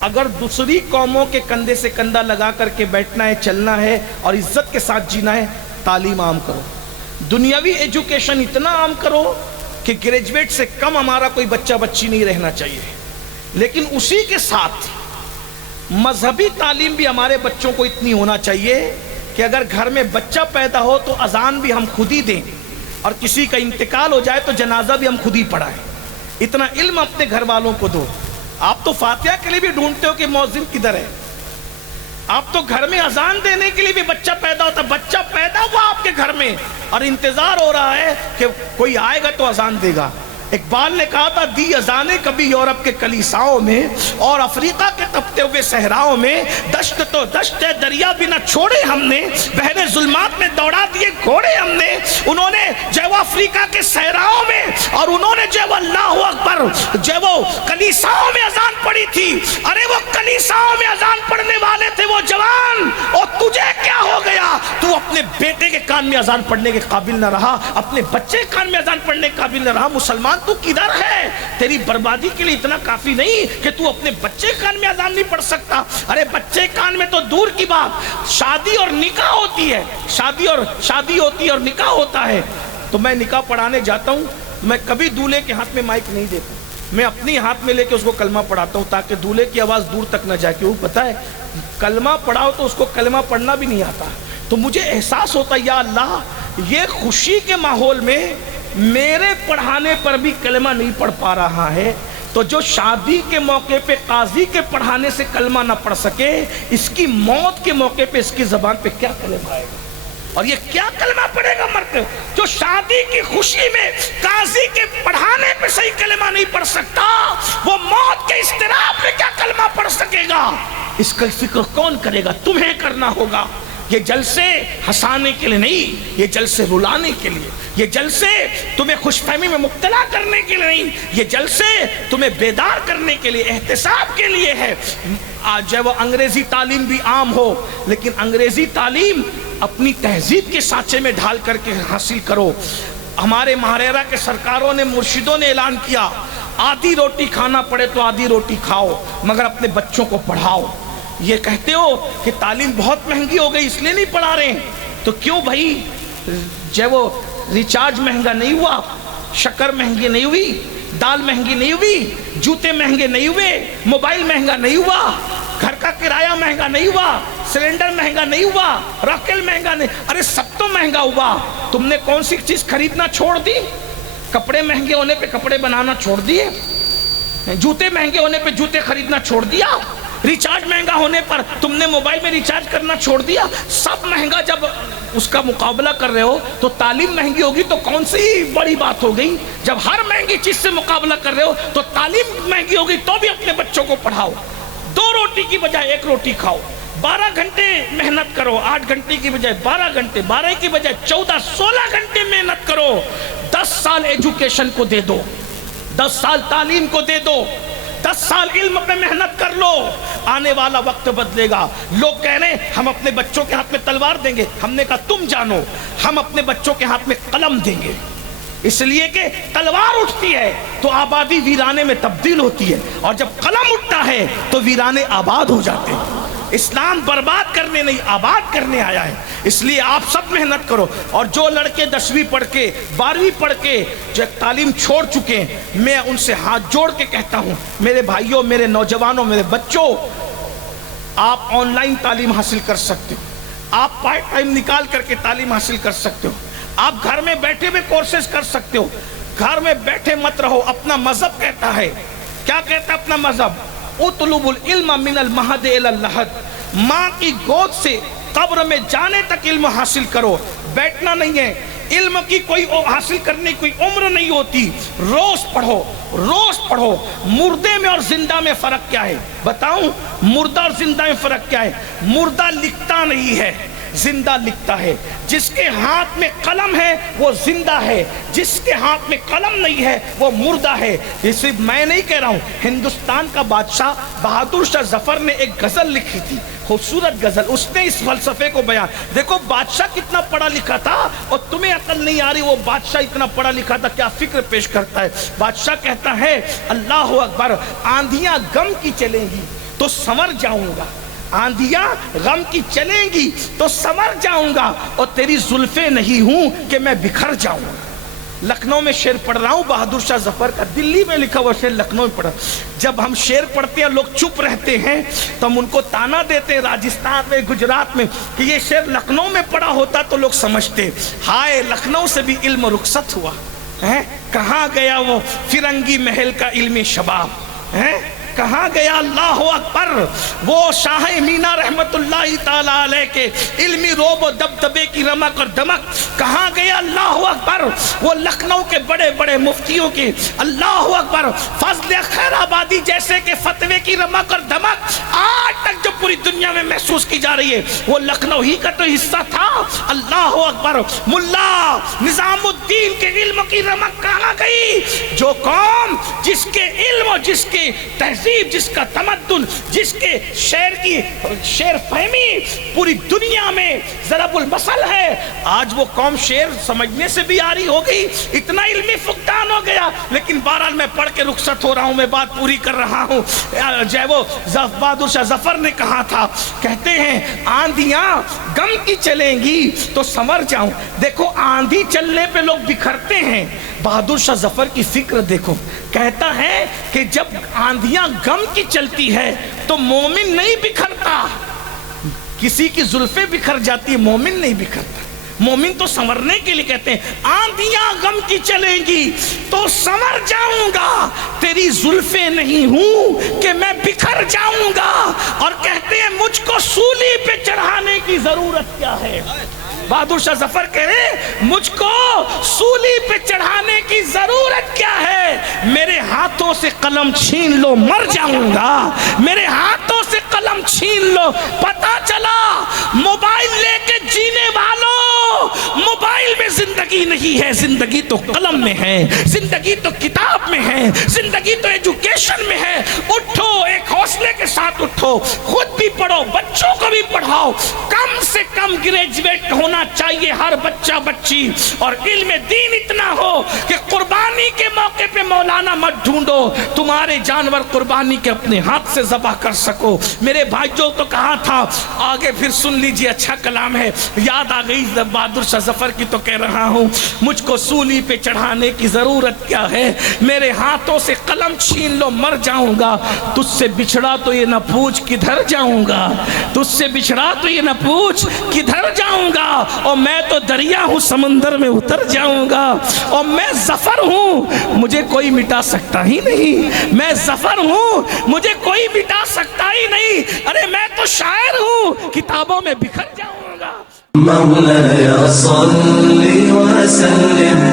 اگر دوسری قوموں کے کندھے سے کندھا لگا کر کے بیٹھنا ہے، چلنا ہے اور عزت کے ساتھ جینا ہے، تعلیم عام کرو، دنیاوی ایجوکیشن اتنا عام کرو کہ گریجویٹ سے کم ہمارا کوئی بچہ بچی نہیں رہنا چاہیے، لیکن اسی کے ساتھ مذہبی تعلیم بھی ہمارے بچوں کو اتنی ہونا چاہیے کہ اگر گھر میں بچہ پیدا ہو تو اذان بھی ہم خود ہی دیں، اور کسی کا انتقال ہو جائے تو جنازہ بھی ہم خود ہی پڑھائیں۔ اتنا علم اپنے گھر والوں کو دو۔ آپ تو فاتحہ کے لیے بھی ڈھونڈتے ہو کہ مؤذن کدھر ہے، آپ تو گھر میں اذان دینے کے لیے بھی بچہ پیدا ہوتا، بچہ پیدا ہوا آپ کے گھر میں اور انتظار ہو رہا ہے کہ کوئی آئے گا تو اذان دے گا۔ اقبال نے کہا تھا، دی اذانیں کبھی یورپ کے کلیساؤں میں اور افریقہ کے تپتے ہوئے صحراؤں میں، دشت تو دشت ہے دریا بھی نہ چھوڑے ہم نے، بحر ظلمات میں دوڑا دیے گھوڑے ہم نے۔ انہوں نے جو وہ افریقہ کے صحراؤں میں اور انہوں نے جو اللہ اکبر جو وہ کلیساؤں میں اذان پڑھی تھی، ارے وہ کلیساؤں میں اذان پڑھنے والے تھے وہ جوان، اور تجھے کیا ہو گیا؟ تو اپنے بیٹے کے کان میں اذان پڑھنے کے قابل نہ رہا، اپنے بچے کے کان میں اذان پڑھنے کے قابل نہ رہا۔ مسلمان تو کدھر ہے؟ تیری بربادی کے لیے اتنا کافی نہیں کہ تو اپنے بچے کان میں اذان نہیں پڑھ سکتا۔ ارے بچے کان میں تو دور کی بات، شادی اور نکاح ہوتی ہے، شادی ہوتی ہے اور نکاح ہوتا ہے۔ تو میں نکاح پڑھانے جاتا ہوں، میں کبھی دولہے کے ہاتھ میں مائک نہیں دیتا، میں اپنی ہاتھ میں لے کے اس کو کلمہ پڑھاتا ہوں تاکہ دولہے کی آواز دور تک نہ جائے، کیوں پتہ ہے کلمہ پڑھاؤ تو اس کو کلمہ پڑھنا بھی نہیں آتا۔ تو مجھے احساس ہوتا ہے یا اللہ، یہ خوشی کے ماحول میں میرے پڑھانے پر بھی کلمہ نہیں پڑھ پا رہا ہے، تو جو شادی کے موقع پہ قاضی کے پڑھانے سے کلمہ نہ پڑھ سکے، اس کی موت کے موقع پہ اس کی زبان پہ کیا کلمہ آئے گا؟ اور یہ کیا کلمہ پڑھے گا مرد جو شادی کی خوشی میں قاضی کے پڑھانے پہ صحیح کلمہ نہیں پڑھ سکتا، وہ موت کے اضطراب میں کیا کلمہ پڑھ سکے گا؟ اس کا فکر کون کرے گا؟ تمہیں کرنا ہوگا۔ یہ جلسے ہنسانے کے لیے نہیں، یہ جلسے رلانے کے لیے، یہ جلسے تمہیں خوش فہمی میں مبتلا کرنے کے لیے نہیں، یہ جلسے تمہیں بیدار کرنے کے لیے، احتساب کے لیے ہے۔ آج وہ انگریزی تعلیم بھی عام ہو، لیکن انگریزی تعلیم اپنی تہذیب کے سانچے میں ڈھال کر کے حاصل کرو۔ ہمارے مہاریرا کے سرکاروں نے، مرشدوں نے اعلان کیا، آدھی روٹی کھانا پڑے تو آدھی روٹی کھاؤ، مگر اپنے بچوں کو پڑھاؤ۔ یہ کہتے ہو کہ تعلیم بہت مہنگی ہو گئی اس لیے نہیں پڑھا رہے ہیں، تو کیوں بھائی؟ جب وہ ریچارج مہنگا نہیں ہوا، شکر مہنگی نہیں ہوئی، دال مہنگی نہیں ہوئی، جوتے مہنگے نہیں ہوئے، موبائل مہنگا نہیں ہوا، گھر کا کرایہ مہنگا نہیں ہوا، سلنڈر مہنگا نہیں ہوا، راکل مہنگا نہیں، ارے سب تو مہنگا ہوا۔ تم نے کون سی چیز خریدنا چھوڑ دی؟ کپڑے مہنگے ہونے پہ کپڑے بنانا چھوڑ دیے، جوتے مہنگے ہونے پہ جوتے خریدنا چھوڑ دیا، ریچارج مہنگا ہونے پر تم نے موبائل میں ریچارج کرنا چھوڑ دیا۔ سب مہنگا جب اس کا مقابلہ کر رہے ہو تو تعلیم مہنگی ہوگی تو کون سی بڑی بات ہو گئی؟ جب ہر مہنگی چیز سے مقابلہ کر رہے ہو تو تعلیم مہنگی ہوگی تو بھی اپنے بچوں کو پڑھاؤ۔ 2 روٹی کی بجائے 1 روٹی کھاؤ، 12 گھنٹے محنت کرو، 8 گھنٹے کی بجائے 12 گھنٹے، 12 کی بجائے 14 16 گھنٹے محنت کرو۔ 10 سال ایجوکیشن کو دے دو، 10 سال تعلیم کو دے دو، 10 سال علم پہ محنت کر لو، آنے والا وقت بدلے گا۔ لوگ کہہ رہے ہیں ہم اپنے بچوں کے ہاتھ میں تلوار دیں گے، ہم نے کہا تم جانو، ہم اپنے بچوں کے ہاتھ میں قلم دیں گے، اس لیے کہ تلوار اٹھتی ہے تو آبادی ویرانے میں تبدیل ہوتی ہے، اور جب قلم اٹھتا ہے تو ویرانے آباد ہو جاتے ہیں۔ اسلام برباد کرنے نہیں، آباد کرنے آیا ہے، اس لیے آپ سب محنت کرو۔ اور جو لڑکے 10ویں پڑھ کے 12ویں پڑھ کے جو تعلیم چھوڑ چکے ہیں، میں ان سے ہاتھ جوڑ کے کہتا ہوں، میرے بھائیوں، میرے نوجوانوں، میرے بچوں، آپ آن لائن تعلیم حاصل کر سکتے ہو، آپ پارٹ ٹائم نکال کر کے تعلیم حاصل کر سکتے ہو، آپ گھر میں بیٹھے ہوئے کورسز کر سکتے ہو۔ گھر میں بیٹھے مت رہو، اپنا مذہب کہتا ہے، کیا کہتا ہے اپنا مذہب؟ اطلب العلم من المہد الی اللحد، ماں کی گود سے قبر میں جانے تک علم حاصل کرو۔ بیٹھنا نہیں ہے، علم کی کوئی حاصل کرنے کی کوئی عمر نہیں ہوتی، روز پڑھو، روز پڑھو۔ مردے میں اور زندہ میں فرق کیا ہے بتاؤں؟ مردہ اور زندہ میں فرق کیا ہے؟ مردہ لکھتا نہیں ہے، زندہ لکھتا ہے۔ جس کے ہاتھ میں قلم ہے وہ زندہ ہے، جس کے ہاتھ میں قلم نہیں ہے وہ مردہ ہے۔ یہ صرف میں نہیں کہہ رہا ہوں، ہندوستان کا بادشاہ بہادر شاہ ظفر نے ایک غزل لکھی تھی، خوبصورت غزل، اس نے اس فلسفے کو بیان، دیکھو بادشاہ کتنا پڑھا لکھا تھا، اور تمہیں عقل نہیں آ رہی، وہ بادشاہ اتنا پڑھا لکھا تھا کیا فکر پیش کرتا ہے۔ بادشاہ کہتا ہے اللہ اکبر، آندھیاں غم کی چلیں گی، تو سنور جاؤں گا، آندیاں غم کی چلیں گی تو سنور جاؤں گا، اور تیری زلفیں نہیں ہوں کہ میں بکھر جاؤں گا۔ لکھنؤ میں شعر پڑھ رہا ہوں بہادر شاہ ظفر کا، دلی میں لکھا ہوا شعر لکھنؤ میں پڑھا۔ جب ہم شعر پڑھتے ہیں لوگ چپ رہتے ہیں تو ہم ان کو تانا دیتے ہیں راجستھان میں، گجرات میں، کہ یہ شعر لکھنؤ میں پڑھا ہوتا تو لوگ سمجھتے۔ ہائے لکھنؤ سے بھی علم رخصت ہوا ہے، کہاں گیا وہ فرنگی محل کا علم شباب ہے، کہاں گیا اللہ اکبر وہ شاہ مینا رحمت اللہ تعالیٰ علیہ کے علمی روب و دبدبے کی رمق اور دمک، کہاں گیا اللہ اکبر وہ لکھنؤ کے بڑے بڑے مفتیوں کے اللہ اکبر فضل خیر آبادی جیسے کہ فتوے کی رمق اور دمک آج تک جو پوری دنیا میں محسوس کی جا رہی ہے وہ لکھنؤ ہی کا تو حصہ تھا۔ اللہ اکبر ملا نظام الدین کے علم کی رمق کہاں گئی؟ جو قوم جس کے علم اور جس کے تہذیب، جس کا تمدن، جس کے شعر فہمی پوری دنیا میں ضرب المثل ہے، آج وہ قوم شعر سمجھنے سے بھی آری ہو گئی، اتنا علمی فقدان ہو گیا۔ لیکن بہرحال میں پڑھ کے رخصت ہو رہا ہوں، میں بات پوری کر رہا ہوں۔ جو وہ بہادر شاہ ظفر نے کہا تھا، کہتے ہیں آندیاں غم کی چلیں گی تو سنور جاؤں۔ دیکھو آندھی چلنے پہ لوگ بکھرتے ہیں، بہادر شاہ ظفر کی فکر دیکھو، کہتا ہے کہ جب آندھیاں غم کی چلتی ہے تو مومن نہیں بکھرتا، کسی کی زلفیں بکھر جاتی ہے، مومن نہیں بکھرتا۔ مومن تو سنورنے کے لیے کہتے ہیں آندھیاں غم کی چلیں گی تو سنور جاؤں گا، تیری زلفیں نہیں ہوں کہ میں بکھر جاؤں گا۔ اور کہتے ہیں مجھ کو سولی پہ چڑھانے کی ضرورت کیا ہے؟ بہادر شاہ ظفر کہہ رہے ہیں مجھ کو سولی پہ چڑھانے کی ضرورت کیا ہے؟ میرے ہاتھوں سے قلم چھین لو مر جاؤں گا، میرے ہاتھوں سے قلم چھین لو۔ پتہ چلا موبائل لے کے جینے والوں، موبائل میں زندگی نہیں ہے، زندگی تو قلم میں ہے، زندگی تو کتاب میں ہے، زندگی تو ایجوکیشن میں ہے۔ اٹھو، ایک حوصلے کے ساتھ اٹھو، خود بھی پڑھو، بچوں کو بھی پڑھاؤ۔ کم سے کم گریجویٹ ہونا چاہیے ہر بچہ بچی، اور علم دین اتنا ہو کہ قربانی کے موقع پہ مولانا مت ڈھونڈو، تمہارے جانور قربانی کے اپنے ہاتھ سے ذبح کر سکو۔ میرے بھائیوں تو کہا تھا، آگے پھر سن لیجئے، اچھا کلام ہے، یاد آ گئی بہادر شاہ ظفر کی تو کہہ رہا ہوں، مجھ کو سولی پہ چڑھانے کی ضرورت کیا ہے؟ میرے ہاتھوں سے قلم چھین لو مر جاؤں گا، تجھ سے بچھڑا تو یہ نہ پوچھ کدھر جاؤں گا، تجھ سے بچھڑا تو یہ نہ پوچھ کدھر جاؤں گا، اور میں تو دریا ہوں سمندر میں اتر جاؤں گا، اور میں ظفر ہوں مجھے کوئی مٹا سکتا ہی نہیں، میں ظفر ہوں مجھے کوئی مٹا سکتا ہی نہیں، ارے میں تو شاعر ہوں کتابوں میں بکھر جاؤں گا۔ مولاي صل وسلم